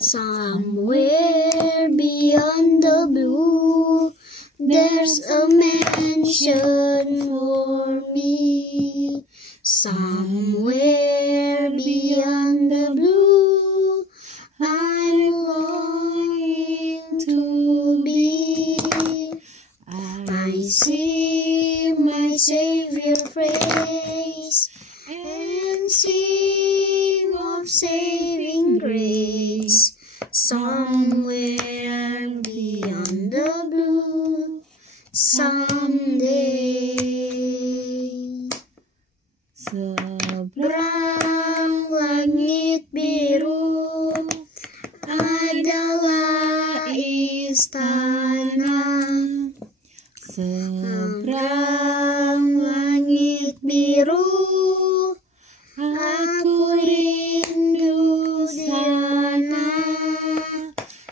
Somewhere beyond the blue, there's a mansion for me. Somewhere beyond the blue, I'm longing to be. I see my Savior face and sing of saving grace. Somewhere beyond the blue, someday. Seberang langit biru adalah istana. Seberang langit biru, aku rindu sana.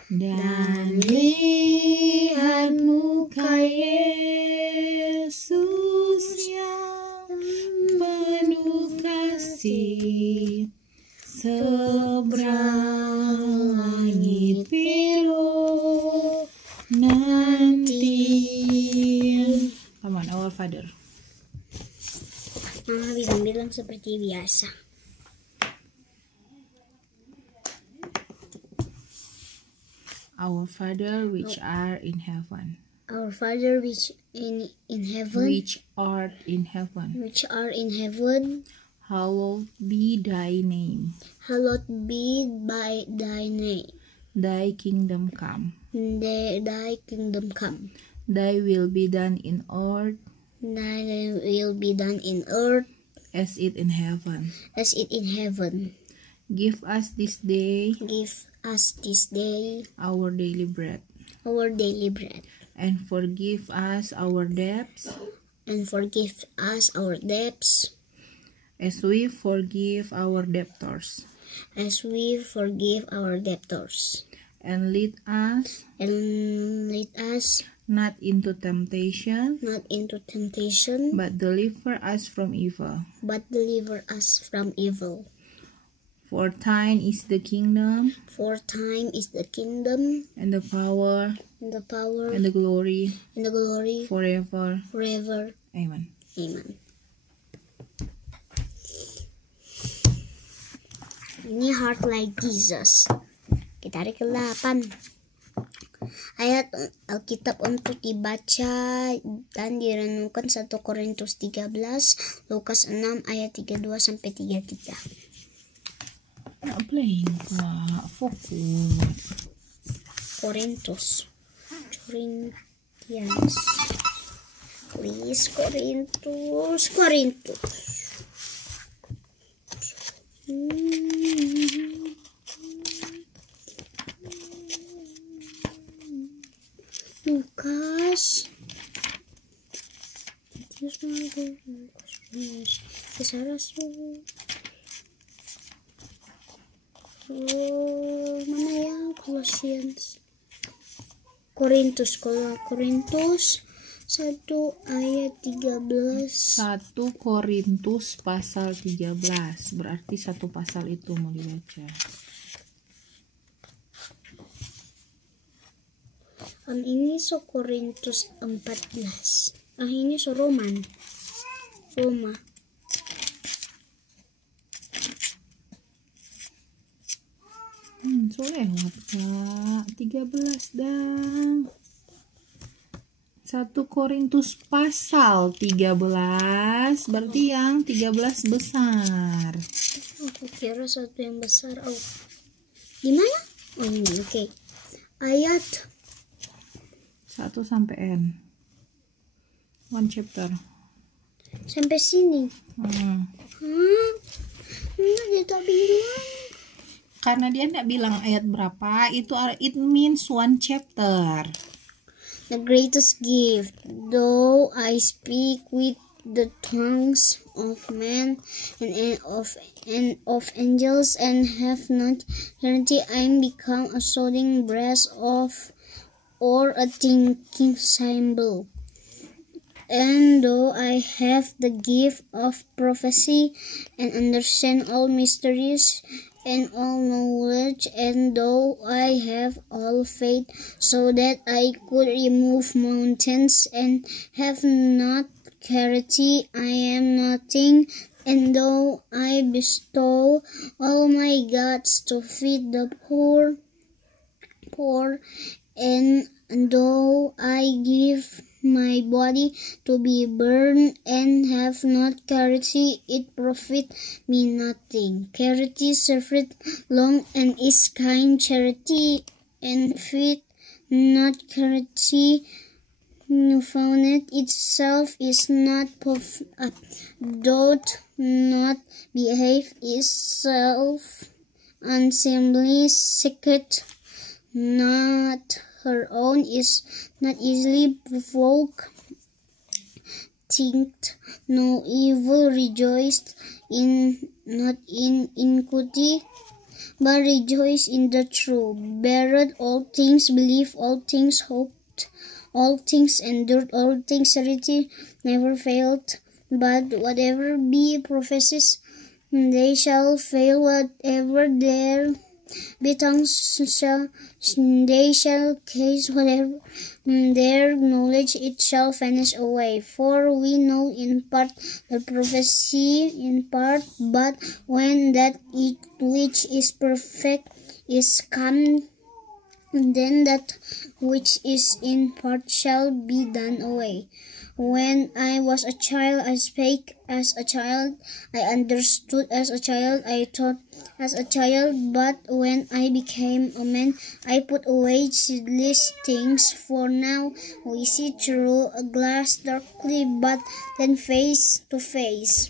Dan lihat muka Yesus yang penuh kasih. Seberang langit biru nanti. Come on, Our Father. Mama bilang-bilang seperti biasa. Our Father which art in heaven. Our Father which in heaven. Which art in heaven. Which are in heaven. Hallowed be thy name. Hallowed be by thy name. Thy kingdom come. Thy kingdom come. Thy will be done in earth. Thy will be done in earth as it in heaven. As it in heaven. Give us this day. Give us this day our daily bread. Our daily bread. And forgive us our debts. And forgive us our debts. As we forgive our debtors. As we forgive our debtors. And lead us. Not into temptation. Not into temptation. But deliver us from evil. But deliver us from evil. For thine is the kingdom. For thine is the kingdom. And the power. And the power. And the glory. And the glory. Forever. Forever. Amen. Amen. Ini Heart Like Jesus. Kita hari ke-8. Ayat Alkitab untuk dibaca dan direnungkan 1 Korintus 13, Lukas 6 ayat 32 sampai 33. Playing Pak, fokus. Corinthians. Please, Korintus. Lukas. Mana ya? Colossians. Korintus 1 ayat 13. 1 Korintus pasal 13. Berarti satu pasal itu mau dibaca. Ini Korintus 14. Ini Roma. So lewat Kak. 13 dang. 1 Korintus pasal 13. Berarti yang 13 besar. Aku kira satu yang besar. Oh. Di mana? Oh ini, oke. Ayat 1 sampai N. 1 chapter. Sampai sini. Dia tak bilang. Karena dia tidak bilang ayat berapa, it means 1 chapter. The greatest gift, though I speak with the tongues of men and of angels and have not charity, I am become a sounding brass or a tinkling cymbal. And though I have the gift of prophecy and understand all mysteries and all knowledge, and though I have all faith so that I could remove mountains and have not charity, I am nothing. And though I bestow all my goods to feed the poor, and though I give my body to be burned and have not charity, it profit me nothing. Charity suffereth long and is kind. Charity envieth not. Charity foundeth itself, is not puffed up, doth not behave itself unseemly, seeketh not her own, is not easily provoked, thinketh no evil, rejoiceth not in iniquity, but rejoice in the truth, beareth all things, believeth all things, hoped all things, endured all things. Charity never failed, but whatever be professes, they shall fail. Whatever there be tongues, they shall case. Whatever their knowledge, it shall vanish away. For we know in part, the prophecy in part, but when that which is perfect is come, then that which is in part shall be done away. When I was a child, I spake as a child, I understood as a child, I thought as a child, but when I became a man, I put away childish things. For now we see through a glass darkly, but then face to face.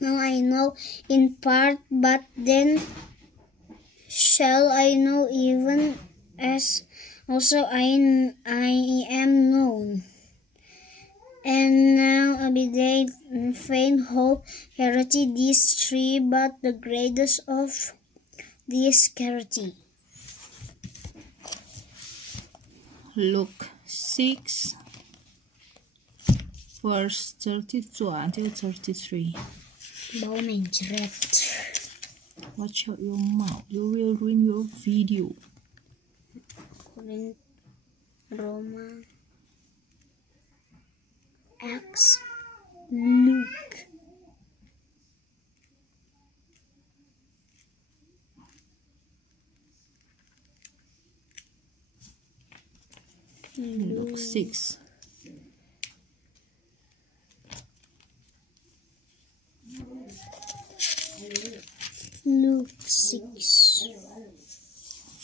Now I know in part, but then shall I know, even as also I am known. And now obey faith, hope, charity, these three, but the greatest of these charity. Luke 6 verse 32 until 33. Bau mencret. Watch out your mouth, you will ruin your video. Roma, Acts, Luke. Luke 6. Luke 6.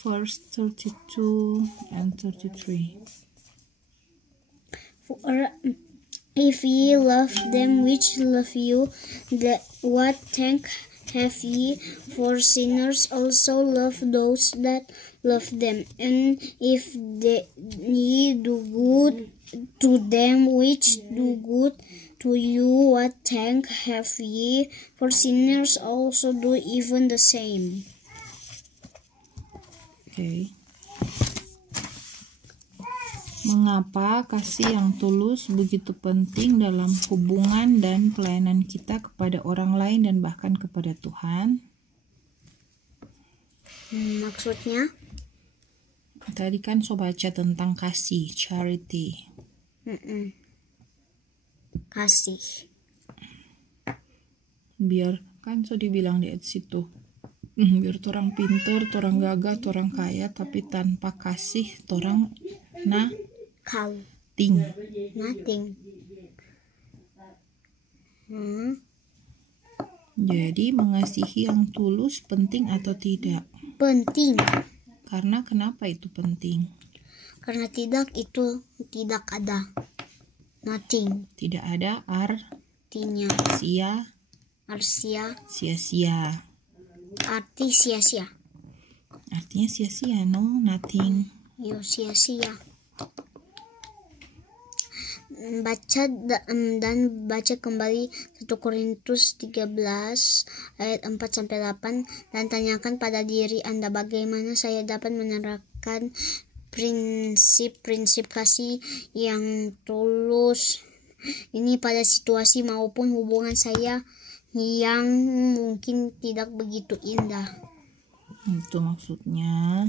Verse 32 and 33. For if ye love them which love you, what thank have ye? For sinners also love those that love them. And if ye do good to them which do good to you, what thank have ye? For sinners also do even the same. Okay. Mengapa kasih yang tulus begitu penting dalam hubungan dan pelayanan kita kepada orang lain dan bahkan kepada Tuhan? Maksudnya? Tadi kan so baca tentang kasih, charity. Kasih. Biar kan so dibilang di situ. Biar orang pinter, orang gagah, orang kaya, tapi tanpa kasih, orang nothing. Jadi mengasihi yang tulus penting atau tidak? Penting. Karena kenapa itu penting? Karena tidak itu tidak ada. Nothing. Tidak ada Artinya. Sia-sia. Arti sia-sia. Artinya sia-sia, no, nothing. Yo, sia-sia. Baca dan baca kembali 1 Korintus 13 ayat 4-8 dan tanyakan pada diri Anda bagaimana saya dapat menerapkan prinsip-prinsip kasih yang tulus ini pada situasi maupun hubungan saya yang mungkin tidak begitu indah. Itu maksudnya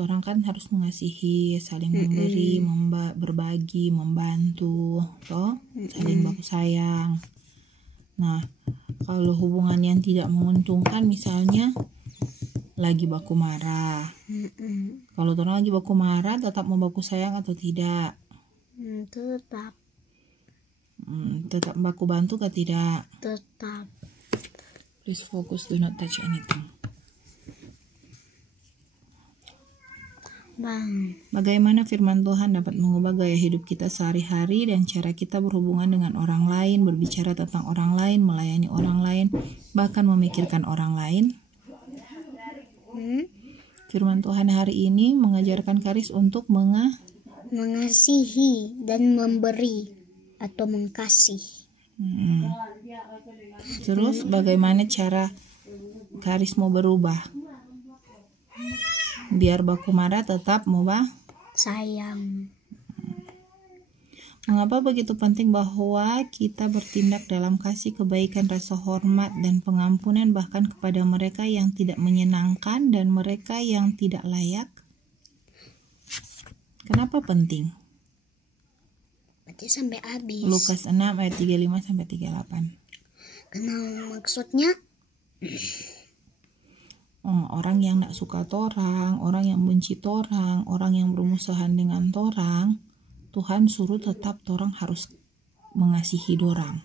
orang kan harus mengasihi, saling memberi, berbagi, membantu, toh saling baku sayang. Nah, kalau hubungan yang tidak menguntungkan, misalnya lagi baku marah, kalau orang lagi baku marah, tetap mau baku sayang atau tidak? Tetap. Tetap baku bantu atau tidak? Tetap. Please focus, do not touch anything. Bang. Bagaimana firman Tuhan dapat mengubah gaya hidup kita sehari-hari dan cara kita berhubungan dengan orang lain, berbicara tentang orang lain, melayani orang lain, bahkan memikirkan orang lain? Firman Tuhan hari ini mengajarkan Karis untuk mengasihi dan memberi atau mengkasih. Terus bagaimana cara Karis mau berubah? Biar baku marah tetap mau sayang. Mengapa begitu penting bahwa kita bertindak dalam kasih, kebaikan, rasa hormat, dan pengampunan bahkan kepada mereka yang tidak menyenangkan dan mereka yang tidak layak? Kenapa penting? Berarti sampai habis. Lukas 6 ayat 35 sampai 38. Karena maksudnya orang yang tidak suka torang, orang yang benci torang, orang yang bermusuhan dengan torang, Tuhan suruh tetap torang harus mengasihi dorang.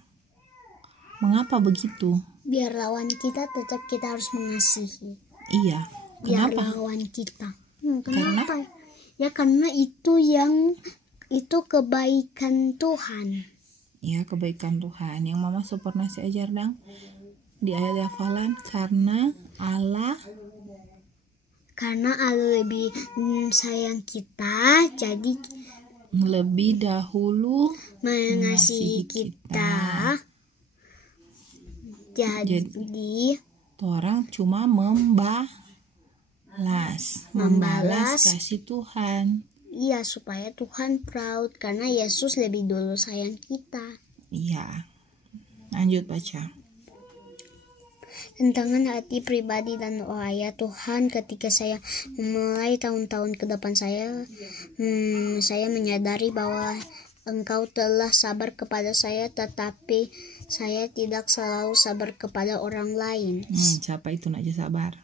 Mengapa begitu? Biar lawan kita tetap kita harus mengasihi. Iya. Biar Kenapa? lawan kita. Kenapa? Ya karena itu kebaikan Tuhan. Ya, kebaikan Tuhan. Yang Mama pernah saya ajar dang di ayat hafalan, karena Allah lebih sayang kita, jadi lebih dahulu mengasihi kita. Jadi orang cuma membalas kasih Tuhan. Iya, supaya Tuhan proud karena Yesus lebih dulu sayang kita. Iya. Lanjut baca. Tantangan hati pribadi dan doa ya Tuhan, ketika saya memulai tahun-tahun ke depan saya menyadari bahwa Engkau telah sabar kepada saya, tetapi saya tidak selalu sabar kepada orang lain. Siapa itu nak sabar?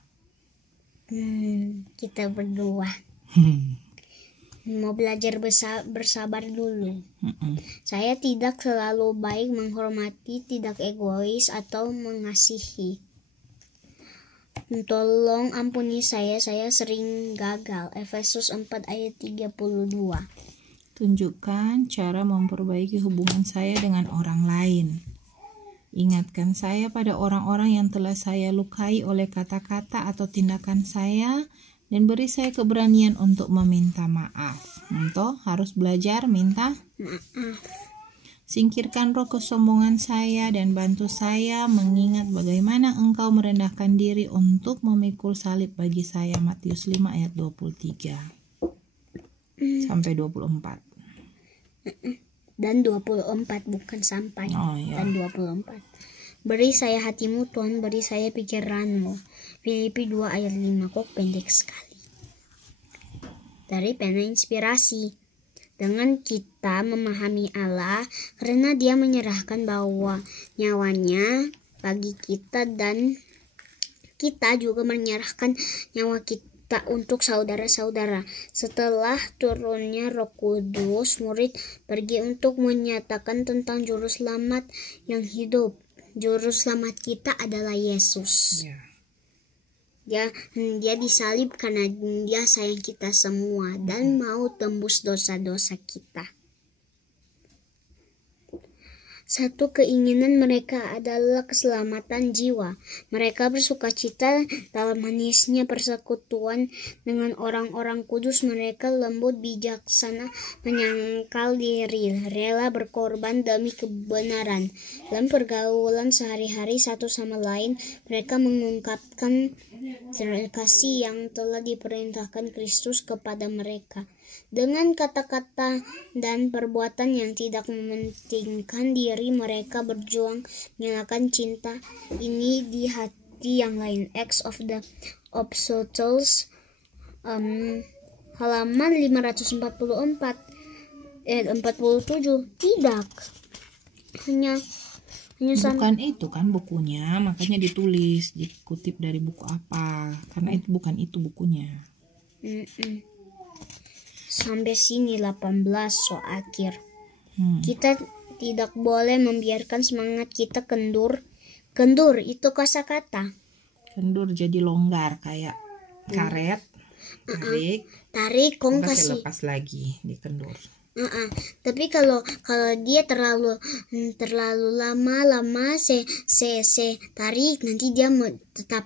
Kita berdua. Mau belajar bersabar dulu. Saya tidak selalu baik, menghormati, tidak egois atau mengasihi. Tolong ampuni saya sering gagal. Efesus 4 ayat 32. Tunjukkan cara memperbaiki hubungan saya dengan orang lain. Ingatkan saya pada orang-orang yang telah saya lukai oleh kata-kata atau tindakan saya, dan beri saya keberanian untuk meminta maaf. Untuk harus belajar minta maaf. Singkirkan roh kesombongan saya dan bantu saya mengingat bagaimana Engkau merendahkan diri untuk memikul salib bagi saya. Matius 5 ayat 23 sampai 24. Dan 24, bukan sampai. Dan 24. Beri saya hatimu Tuhan, beri saya pikiranmu. Filipi 2 ayat 5. Kok pendek sekali. Dari pena inspirasi. Dengan kita memahami Allah, karena Dia menyerahkan bahwa nyawanya bagi kita, dan kita juga menyerahkan nyawa kita untuk saudara-saudara. Setelah turunnya Roh Kudus, murid pergi untuk menyatakan tentang juru selamat yang hidup. Juru selamat kita adalah Yesus. Dia disalib karena Dia sayang kita semua dan mau tembus dosa-dosa kita. Satu keinginan mereka adalah keselamatan jiwa. Mereka bersukacita dalam manisnya persekutuan dengan orang-orang kudus. Mereka lembut, bijaksana, menyangkal diri, rela berkorban demi kebenaran. Dalam pergaulan sehari-hari satu sama lain, mereka mengungkapkan kasih yang telah diperintahkan Kristus kepada mereka. Dengan kata-kata dan perbuatan yang tidak mementingkan diri, mereka berjuang menyalakan cinta ini di hati yang lain. Acts of the of Souls, halaman 47. Tidak. Hanya Bukan itu kan bukunya, makanya ditulis, dikutip dari buku apa? Karena itu bukan itu bukunya. Sampai sini 18 so akhir. Kita tidak boleh membiarkan semangat kita kendur. Kendur itu kosakata. Kendur jadi longgar kayak karet, Tarik kong kasih kasih. lepas lagi dikendur. Tapi kalau dia terlalu lama se tarik, nanti dia tetap,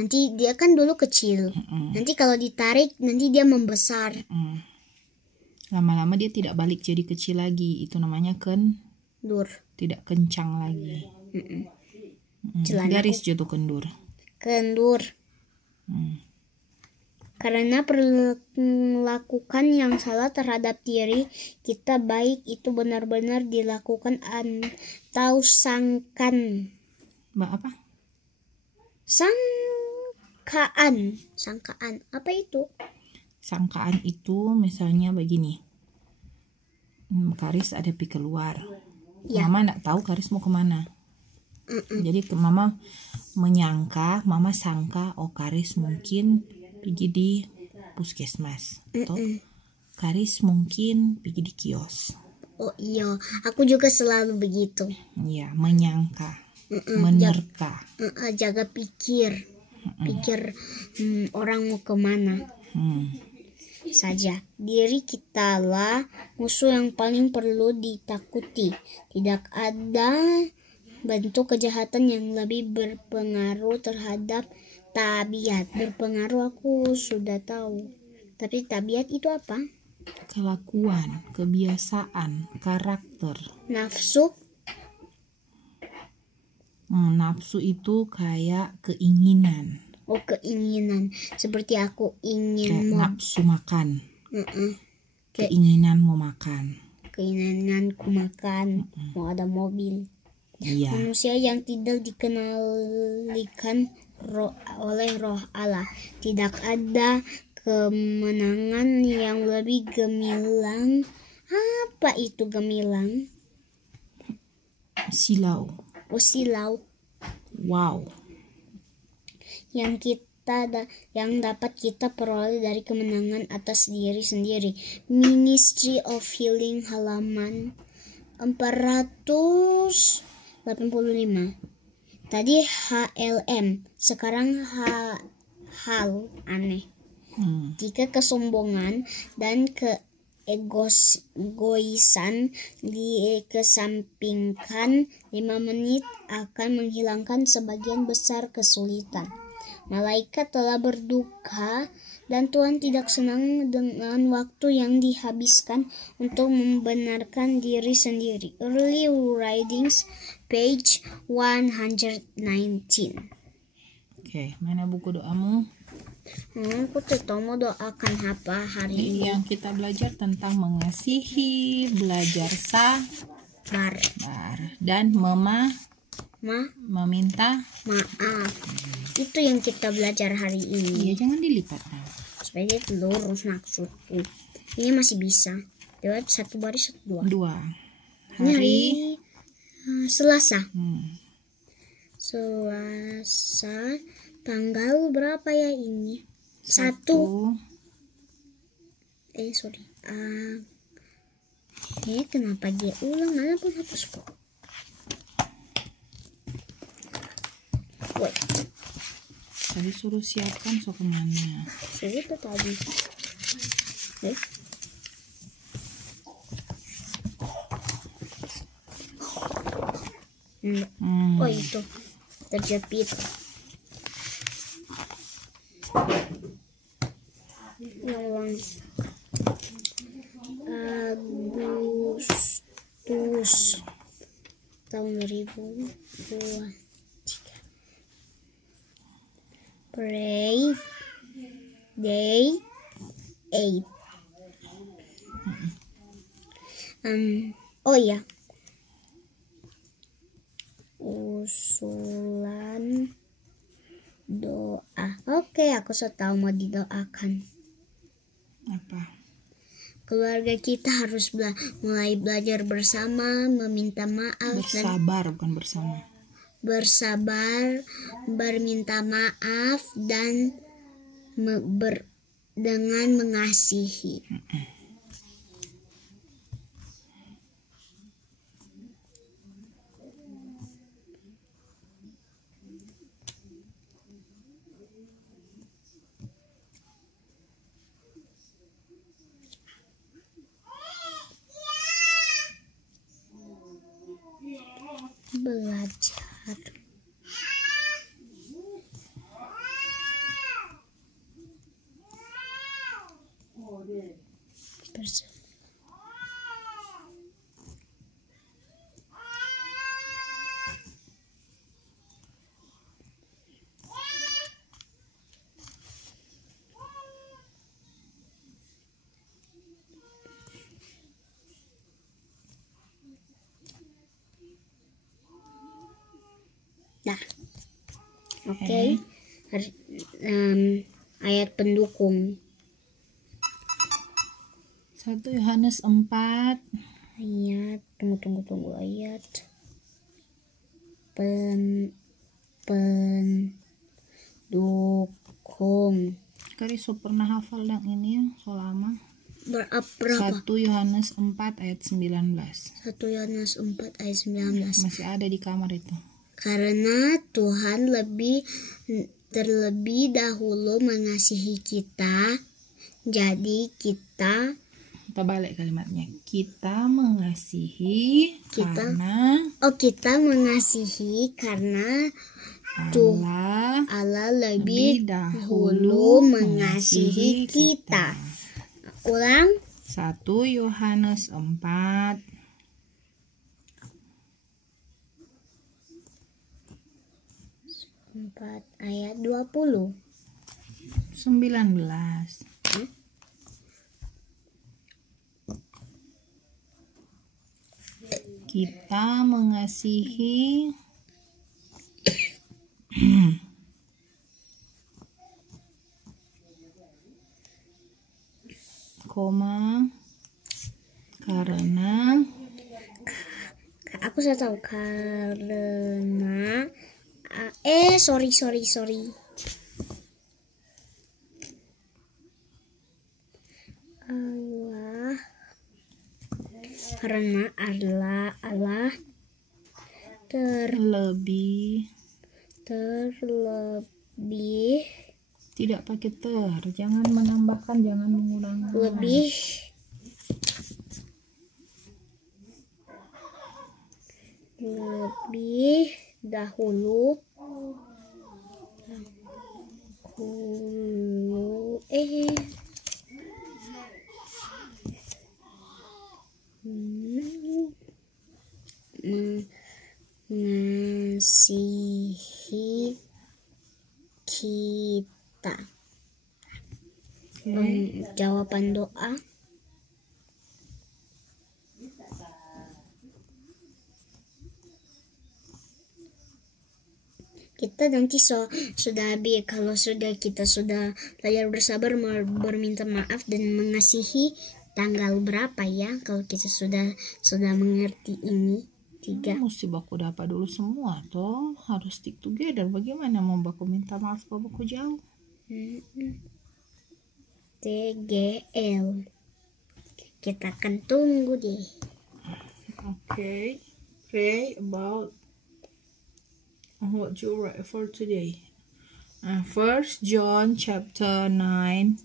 nanti dia kan dulu kecil. Nanti kalau ditarik nanti dia membesar. Lama-lama dia tidak balik jadi kecil lagi, itu namanya Kendur. Tidak kencang lagi. Garis jatuh kendur. Karena perlakukan yang salah terhadap diri kita, baik itu benar-benar dilakukan atau sangkaan. Sangkaan. Apa itu? Sangkaan itu misalnya begini. Karis ada pi keluar. Ya. Mama enggak tahu Karis mau kemana. Jadi Mama menyangka, Mama sangka, oh Karis mungkin pergi di puskesmas. Atau Karis mungkin pergi di kios. Oh iya, aku juga selalu begitu. Iya, menyangka, menerka. Jaga pikir orang mau kemana. Saja, diri kita lah musuh yang paling perlu ditakuti. Tidak ada bentuk kejahatan yang lebih berpengaruh terhadap tabiat. Berpengaruh aku sudah tahu. Tapi tabiat itu apa? Kelakuan, kebiasaan, karakter. Nafsu? Nafsu itu kayak keinginan. Oh, keinginan. Seperti aku ingin kayak nafsu makan. Keinginan mau makan. Keinginanku makan. Mau ada mobil. Iya. Manusia yang tidak dikenalikan oleh roh Allah. Tidak ada kemenangan yang lebih gemilang. Apa itu gemilang? Silau. Oh, silau. Wow. Yang dapat kita peroleh dari kemenangan atas diri sendiri. Ministry of Healing, halaman 485. Tadi HLM, sekarang hal aneh. Jika kesombongan dan keegoisan dikesampingkan, 5 menit akan menghilangkan sebagian besar kesulitan. Malaikat telah berduka dan Tuhan tidak senang dengan waktu yang dihabiskan untuk membenarkan diri sendiri. Early Writings, page 119. Oke, mana buku doamu? Aku tetap mau doakan apa hari ini? Yang kita belajar tentang mengasihi, belajar sabar, dan meminta maaf. Itu yang kita belajar hari ini. Ya, jangan dilipat. Supaya dia lurus maksudku. Ini masih bisa. Lewat 1 baris 2. Ini hari Selasa. Selasa tanggal berapa ya ini? 1. Kenapa dia ulang? Mana pun hapus kok. Wait. Tadi suruh siapkan so kemana? Itu tadi. Oh itu terjepit. Agustus tahun 2023. Pray Day 8. Oh ya, usulan Doa. Oke, aku so tahu mau didoakan. Apa? Keluarga kita harus mulai belajar bersama, meminta maaf Bersabar, bukan bersama. bersabar, berminta maaf dan dengan mengasihi. Belajar bersama. Nah, oke. Ayat pendukung. 1 Yohanes 4. Ayat, tunggu ayat. Pendukung. Kari so pernah hafal yang ini ya, so lama. Berapa? 1 Yohanes 4 ayat 19. 1 Yohanes 4 ayat 19. Masih ada di kamar itu. Karena Tuhan terlebih dahulu mengasihi kita, jadi kita balik kalimatnya. Kita mengasihi karena Allah lebih dahulu mengasihi kita. Ulang. 1 Yohanes 4 ayat 20. 19. Kita mengasihi karena aku sudah tahu karena sorry. Karena Allah terlebih tidak pakai jangan menambahkan, jangan mengulang. Lebih dahulu mengasihi kita. Jawaban doa. Kita nanti sudah kalau kita sudah belajar bersabar, berminta maaf dan mengasihi, tanggal berapa ya kalau kita sudah mengerti ini? 3. Mesti baku dapat dulu semua toh, harus stick together. Bagaimana mau baku minta maaf kalau baku jauh? TGL. Kita akan tunggu deh. Okay. Pray about what you write for today. 1 John chapter 9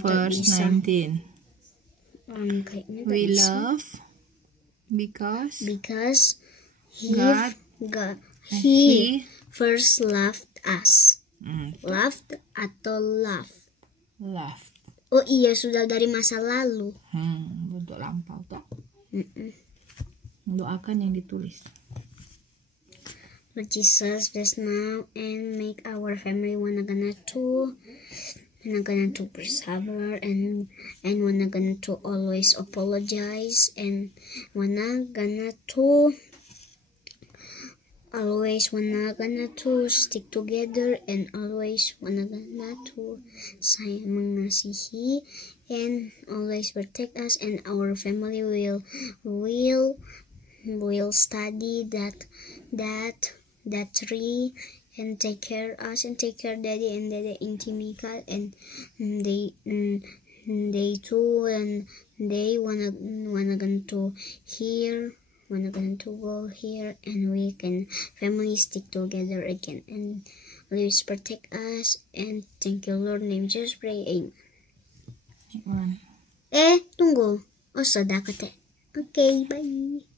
verse 19. We love because he first loved us. Loved atau love? Loved. Oh iya, sudah dari masa lalu. Bentuk lampau toh. Doakan yang ditulis. Lord Jesus, bless now and make our family wanna gonna to persevere and wanna gonna to always apologize and wanna gonna to always wanna gonna to stick together, and always wanna gonna to saling mengasihi, and always protect us, and our family will study that tree and take care us and take care daddy and dede Intimika, and they too, and they wanna going to go here, and we can family stick together again, and always protect us, and thank you Lord, name Jesus pray, amen. Amen. Tunggu, sedekah teh. Okay, bye.